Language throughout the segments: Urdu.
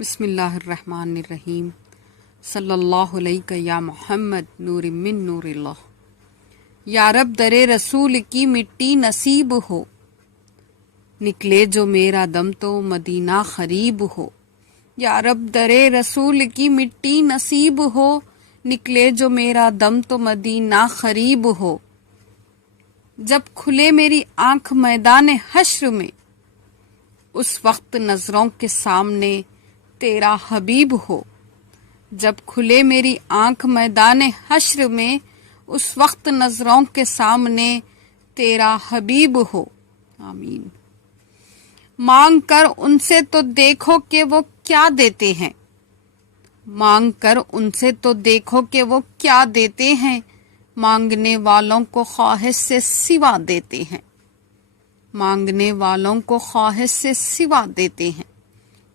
بسم اللہ الرحمن الرحیم صلی اللہ علیہ یا محمد نور من نور اللہ۔ یا رب در رسول کی مٹی نصیب ہو، نکلے جو میرا دم تو مدینہ قریب ہو۔ یا رب در رسول کی مٹی نصیب ہو، نکلے جو میرا دم تو مدینہ قریب ہو۔ جب کھلے میری آنکھ میدان حشر میں، اس وقت نظروں کے سامنے تیرا حبیب ہو۔ جب کھلے میری آنکھ میدان حشر میں، اس وقت نظروں کے سامنے تیرا حبیب ہو۔ آمین۔ مانگ کر ان سے تو دیکھو کہ وہ کیا دیتے ہیں، مانگ کر ان سے تو دیکھو کہ وہ کیا دیتے ہیں، مانگنے والوں کو خواہش سے سوا دیتے ہیں، مانگنے والوں کو خواہش سے سوا دیتے ہیں۔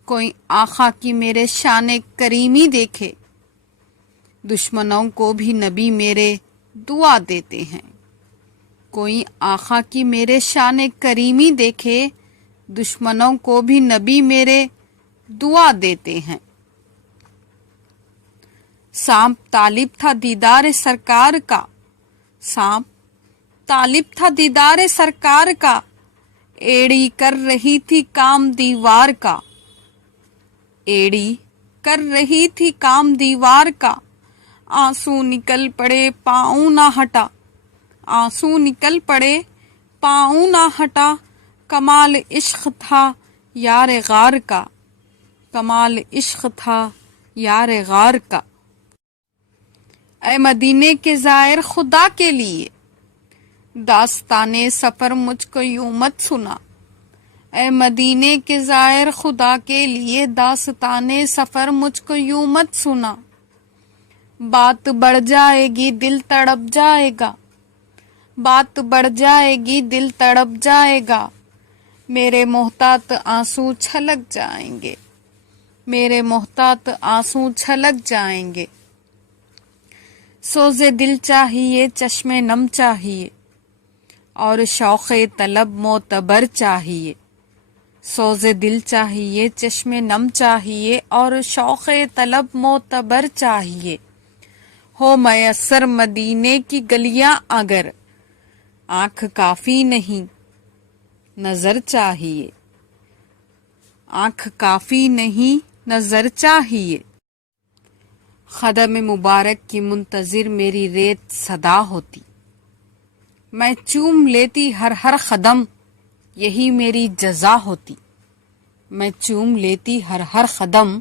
کوئی آقا کی میرے شان کریمی دیکھے، دشمنوں کو بھی نبی میرے دعا دیتے ہیں۔ کوئی آقا کی میرے شان کریمی دیکھے، دشمنوں کو بھی نبی میرے دعا دیتے ہیں۔ سانپ طالب تھا دیدار سرکار کا، سانپ طالب تھا دیدار سرکار کا، ایڑی کر رہی تھی کام دیوار کا، ایڑی کر رہی تھی کام دیوار کا۔ آنسو نکل پڑے پاؤں نہ ہٹا، آنسو نکل پڑے پاؤں نہ ہٹا، کمال عشق تھا یار غار کا، کمال عشق تھا یار غار کا۔ اے مدینے کے زائر خدا کے لیے، داستان سفر مجھ کو یوں مت سنا، اے مدینے کے زائر خدا کے لیے، داستان سفر مجھ کو یوں مت سنا۔ بات بڑھ جائے گی دل تڑپ جائے گا، بات بڑھ جائے گی دل تڑپ جائے گا، میرے محتاط آنسو چھلک جائیں گے، میرے محتاط آنسو چھلک جائیں گے۔ سوز دل چاہیے چشم نم چاہیے، اور شوق طلب معتبر چاہیے، سوز دل چاہیے چشم نم چاہیے، اور شوق طلب معتبر چاہیے۔ ہو میسر مدینے کی گلیاں اگر، آنکھ کافی نہیں نظر چاہیے، آنکھ کافی نہیں نظر چاہیے۔ قدم مبارک کی منتظر میری ریت صدا ہوتی، میں چوم لیتی ہر ہر قدم، یہی میری جزا ہوتی، میں چوم لیتی ہر ہر قدم،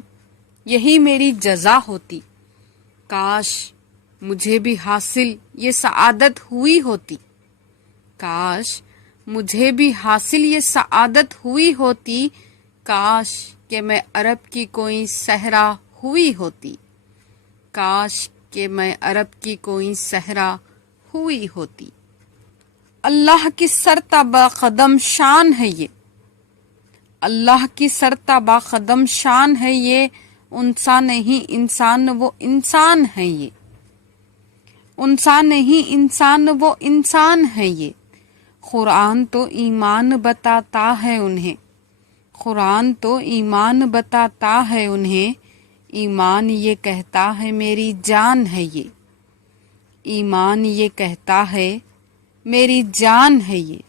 یہی میری جزا ہوتی۔ کاش مجھے بھی حاصل یہ سعادت ہوئی ہوتی، کاش مجھے بھی حاصل یہ سعادت ہوئی ہوتی، کاش کہ میں عرب کی کوئی صحرا ہوئی ہوتی، کاش کہ میں عرب کی کوئی صحرا ہوئی ہوتی۔ اللہ کی سرتابہ قدم شان ہے یہ، اللہ کی سرتابہ قدم شان ہے یہ، انسان نہیں انسان وہ انسان ہے یہ، انسان نہیں انسان وہ انسان ہے یہ۔ قرآن تو ایمان بتاتا ہے انہیں، قرآن تو ایمان بتاتا ہے انہیں، ایمان یہ کہتا ہے میری جان ہے یہ، ایمان یہ کہتا ہے میری جان ہے یہ۔